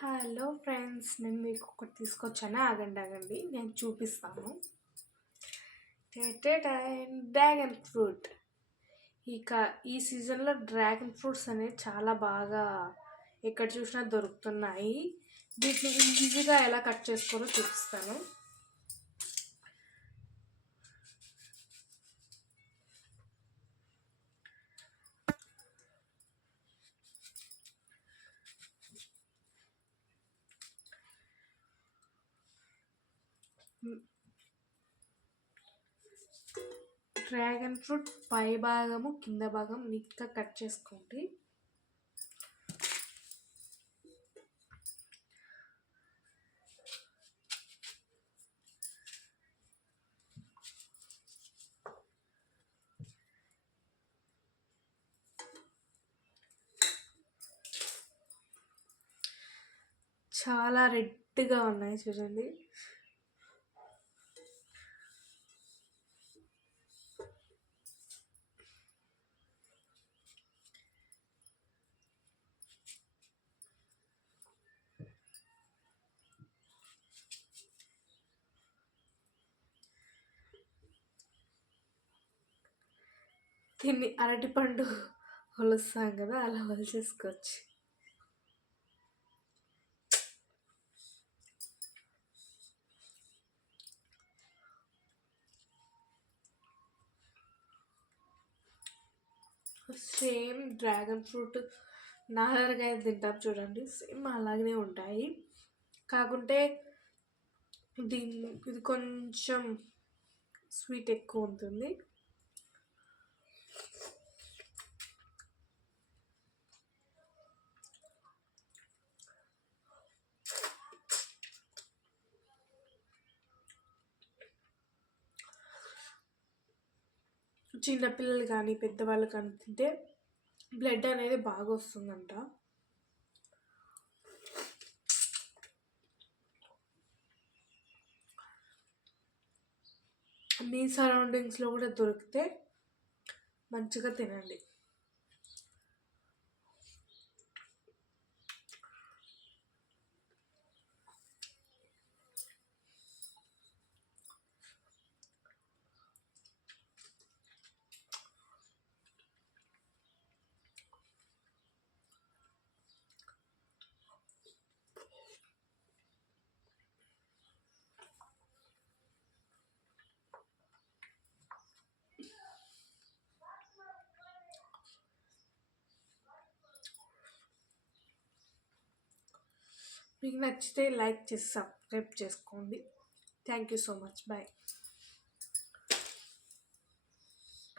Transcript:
Hello friends, నేను మీకు ఒకటి తీసుకొచ్చాను. ఆగండి నేను చూపిస్తాను. Dragon fruit. ఇక ఈ సీజన్లో డ్రాగన్ ఫ్రూట్స్ అనేవి చాలా బాగా ఎక్కడ చూసినా దొరుకుతున్నాయి. వీటిని ఈజీగా ఎలా కట్ చేసుకోవాలో చూపిస్తాను. డ్రాగన్ ఫ్రూట్ పై భాగము కింద భాగం నీట్గా కట్ చేసుకోండి. చాలా రెడ్గా ఉన్నాయి చూడండి. దీన్ని అరటిపండు ఒలుస్తాం కదా, అలా ఒలిచేసుకోవచ్చు. సేమ్ డ్రాగన్ ఫ్రూట్ నారగా తింటాం చూడండి, సేమ్ అలాగనే ఉంటాయి. కాకుంటే ఇది కొంచెం స్వీట్ ఎక్కువ ఉంటుంది. చిన్నపిల్లలు కానీ పెద్దవాళ్ళు కానీ తింటే బ్లడ్ అనేది బాగా వస్తుందంట. మీ సరౌండింగ్స్లో కూడా దొరికితే మంచిగా తినండి. మీకు నచ్చితే లైక్ చేసి సబ్స్క్రైబ్ చేసుకోండి. Thank you so much. Bye.